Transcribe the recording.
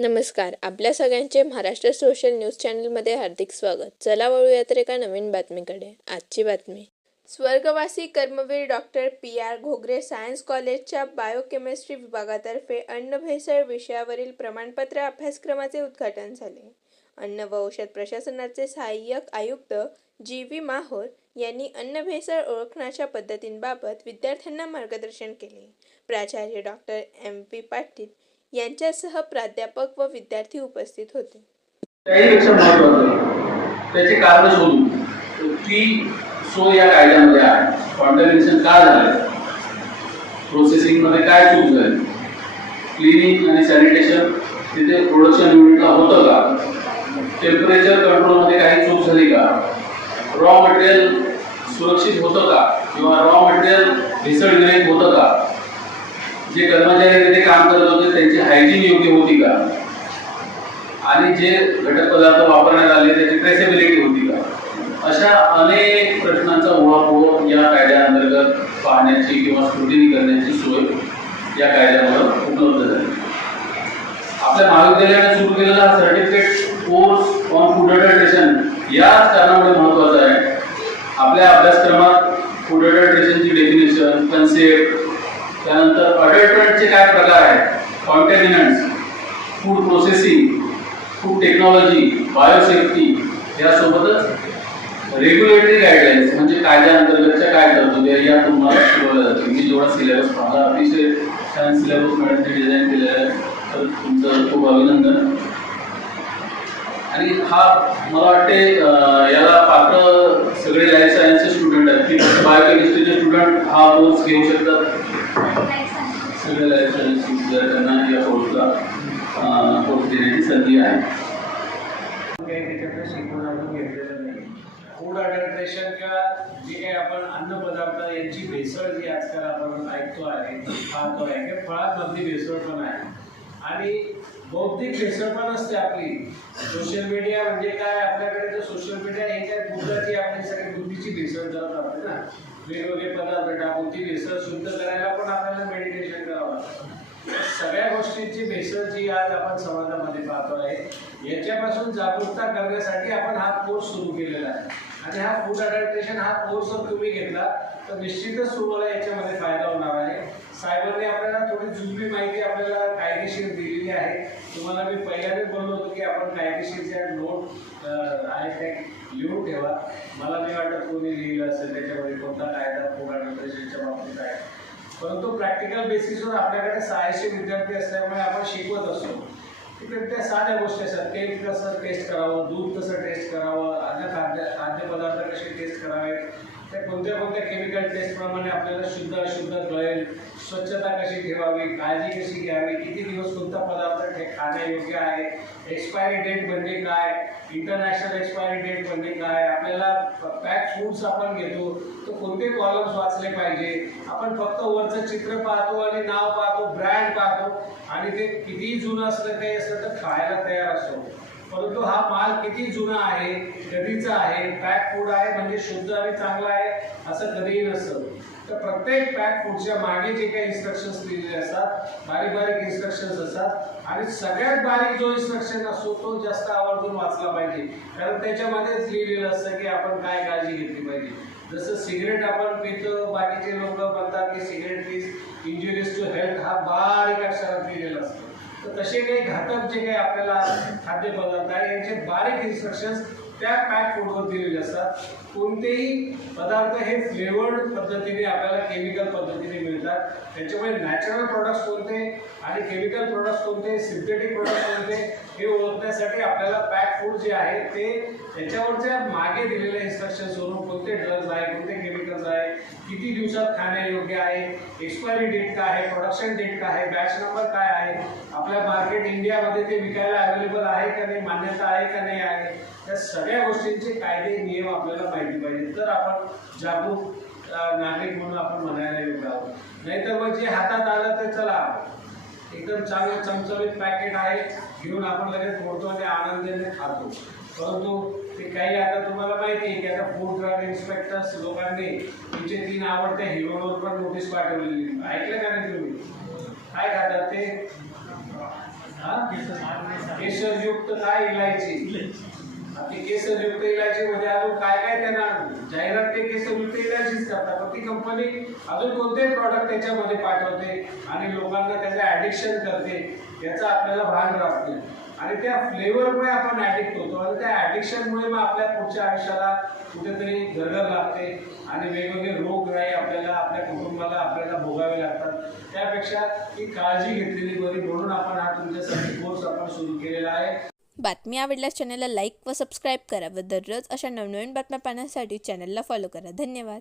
नमस्कार. आपल्या सगळ्यांचे महाराष्ट्र सोशल न्यूज चॅनलमध्ये हार्दिक स्वागत. चला वळूया तर एका नवीन बातमीकडे. आजची बातमी. स्वर्गवासी कर्मवीर डॉक्टर पी.आर. घोगरे सायन्स कॉलेजच्या बायोकेमिस्ट्री विभागातर्फे अन्न भेसळ विषयावरील प्रमाणपत्र अभ्यासक्रमाचे उद्घाटन झाले. अन्न व औषध प्रशासनाचे सहाय्यक आयुक्त जी.व्ही. माहोर यांनी अन्न भेसळ ओळखण्याच्या पद्धतींबाबत विद्यार्थ्यांना मार्गदर्शन केले. प्राचार्य डॉक्टर एम.पी. पाटील यांच्यासह प्राध्यापक व विद्यार्थी उपस्थित होते. त्याहीपेक्षा महत्त्वाचं त्याचे कारण शोधून ती सोय या कायद्यामध्ये आहे. कॉन्टॅमिनेशन का झालं, प्रोसेसिंगमध्ये काय चूक झाली, क्लिनिंग आणि सॅनिटेशन तिथे प्रोडक्शन युनिटला होतं का, टेम्परेचर कंट्रोलमध्ये काही चूक झाली का, रॉ मटेरियल सुरक्षित होतं का किंवा रॉ मटेरियल भेसळविरहित होतं का, जे कर्मचारी तिथे काम करत होते त्यांची हायजीन योग्य होती का, आणि जे घटक पदार्थ वापरण्यात आले त्याची ट्रेसेबिलिटी होती का, अशा अनेक प्रश्नांचा उहापोह या कायद्याअंतर्गत पाहण्याची किंवा स्क्रुटिनी करण्याची सोय या कायद्यामुळे उपलब्ध झाली. आपल्या महाविद्यालयाने सुरू केलेला हा certificate course on food adulteration याच कारणामुळे महत्त्वाचा आहे. आपल्या अभ्यासक्रमात फूड अडल्ट्रेशनची डेफिनेशन, कन्सेप्ट, त्यानंतर अडल्ट्रंटचे काय प्रकार आहेत, contaminants, food processing, food technology, biosafety यासोबतच रेग्युलेटरी गाईडलाईन्स म्हणजे कायद्याअंतर्गतच्या काय तरतुदी या तुम्हाला शिकवल्या जातील. मी जेवढा सिलेबस पाहिला अतिशय छान सिलेबस मॅडमने डिझाईन केलेला आहे, तर तुमचं खूप अभिनंदन. आणि हा मला वाटते याला पात्र सगळे लाईफ सायन्सचे स्टुडंट आहेत की बायोकेमिस्ट्रीचे स्टुडंट हा कोर्स घेऊ शकतात. सगळे लाईफ सायन्सचे विद्यार्थ्यांना या कोर्सला कोर्स देण्याची संधी आहे. शिकवून आपण घेतलेलं नाही. फूड अडल्ट्रेशन किंवा जे काही आपण अन्न पदार्थ यांची भेसळ जी आजकाल आपण ऐकतो आहे, पाहतो आहे की फळांमधली भेसळ पण आहे आणि बौद्धिक भेसळ पण असते आपली. सोशल मीडिया म्हणजे काय, आपल्याकडे तर सोशल मीडिया हे काय बुद्धाची आपली सगळी बुद्धीची भेसळ करत असते ना. वेगवेगळे पदार्थ टाकून ती भेसळ शुद्ध करायला पण आपल्याला मेडिटेशन करावं लागतं. सगळ्या गोष्टींची भेसळ जी आज आपण समाजामध्ये पाहतो आहे, याच्यापासून जागरूकता करण्यासाठी आपण हा कोर्स सुरू केलेला आहे. आणि हा फूड अडल्ट्रेशन हा कोर्स जर तुम्ही घेतला तर निश्चितच तुम्हाला याच्यामध्ये फायदा होणार आहे. सायबरने आपल्याला थोडी जुजबी माहिती आपल्याला कायदेशीर दिलेली आहे. तुम्हाला मी पहिल्यांदाच बोललो होतो की आपण कायदेशीर ज्या नोट आहेत त्या लिहून ठेवा. मला नाही वाटत कोणी लिहिलं असेल त्याच्यामध्ये कोणता कायदा फूड अडल्ट्रेशनच्या बाबतीत आहे. परंतु प्रॅक्टिकल बेसिसवर आपल्याकडे 600 विद्यार्थी असल्यामुळे आपण शिकवत असतो. तिकडे त्या साध्या गोष्टी असतात. केक कसं टेस्ट करावं, दूध कसं टेस्ट करावं, खाद्यपदार्थ कसे टेस्ट करावे, त्या कोणत्या कोणत्या केमिकल टेस्टप्रमाणे आपल्याला शुद्ध अशुद्ध कळेल, स्वच्छता कशी ठेवावी, काळजी कशी घ्यावी, किती दिवस कोणता पदार्थ खाण्यायोग्य आहे, एक्सपायरी डेट म्हणजे काय, इंटरनॅशनल एक्सपायरी डेट म्हणजे काय, आपल्याला पॅक फूड्स आपण घेतो तर कोणते कॉलम्स वाचले पाहिजे. आपण फक्त वरचं चित्र पाहतो आणि नाव पाहतो, ब्रँड पाहतो आणि ते कितीही जुनं असलं काही असलं तर खायला तयार असतो. परंतु हा माल किती जुना आहे, कधीचा आहे, पॅक फूड आहे म्हणजे शुद्ध आणि चांगला आहे असं कधीही नसतं. तर प्रत्येक पॅक फूडच्या मागे जे काही इन्स्ट्रक्शन्स लिहिलेले असतात, बारीक बारीक इन्स्ट्रक्शन्स असतात आणि सगळ्यात बारीक जो इन्स्ट्रक्शन असतो तो जास्त आवर्जून वाचला पाहिजे. कारण त्याच्यामध्येच लिहिलेलं असतं की आपण काय काळजी घेतली पाहिजे. जसं सिगरेट आपण पितो, बाकीचे लोक म्हणतात की cigarette is injurious to health, हा बारीक अक्षरात लिहिलेला असतो. तर तसे काही घातक जे काही आपल्याला खाद्यपदार्थ आहे यांचे बारीक इन्स्ट्रक्शन्स त्या पॅक फूडवर दिलेले असतात. कोणतेही पदार्थ हे फ्लेवर्ड पद्धतीने आपल्याला केमिकल पद्धतीने मिळतात. त्याच्यामुळे नॅचरल प्रोडक्ट्स कोणते आणि केमिकल प्रोडक्ट्स कोणते, सिंथेटिक प्रोडक्ट्स कोणते हे ओळखण्यासाठी आपल्याला पॅक फूड जे आहे ते त्याच्यावरच्या मागे दिलेल्या इन्स्ट्रक्शन्सवरून कोणते ड्रग्ज आहे, कोणते केमिकल्स आहे, किती दिवसात खाण्यायोग्य आहे, एक्सपायरी डेट काय आहे, प्रोडक्शन डेट काय आहे, बॅच नंबर काय आहे, आपल्या मार्केट इंडियामध्ये ते विकायला अवेलेबल आहे का नाही, मान्यता आहे का नाही आहे, या सगळ्या गोष्टींचे कायदे नियम आपल्याला माहिती पाहिजे. तर आपण जागरूक नागरिक म्हणून आपण म्हणायला योग्य आहोत. नाहीतर मग जे हातात आलं तर चला एकदम चांगलं चमचमीत पॅकेट आहे घेऊन आपण लगेच फोडतो आणि आनंदाने खातो. परंतु ते काही आता तुम्हाला माहिती आहे की आता फूड ड्रग इन्स्पेक्टर्स लोकांनी तुमचे 3 आवडत्या हिरोवर पण नोटीस पाठवलेली. ऐकलं का नाही तुम्ही? काय खातात ते? केशरयुक्त काय इलायची, ती केशरयुक्त इलायची मध्ये अजून काय काय त्यांना जाहिरात ते केशरयुक्त इलायचीच करतात, पण ती कंपनी अजून कोणते प्रॉडक्ट त्याच्यामध्ये पाठवते आणि लोकांना त्याचं ऍडिक्शन करते याचा आपल्याला भान राहत नाही. आणि त्या फ्लेवरमुळे आपण ऍडिक्ट होतो आणि त्या ऍडिक्शनमुळे मग आपल्या पुढच्या आयुष्याला कुठेतरी गरगर लागते आणि वेगवेगळे रोगराई आपल्याला आपल्या कुटुंबाला आपल्याला भोगावे लागतात. त्यापेक्षा ही काळजी घेतलेली बरी, म्हणून आपण हा तुमच्यासाठी कोर्स आपण सुरू केलेला आहे. बातमी आवडल्यास चॅनलला लाईक व सबस्क्राईब करा व दररोज अशा नवनवीन बातम्या पाहण्यासाठी चॅनलला फॉलो करा. धन्यवाद.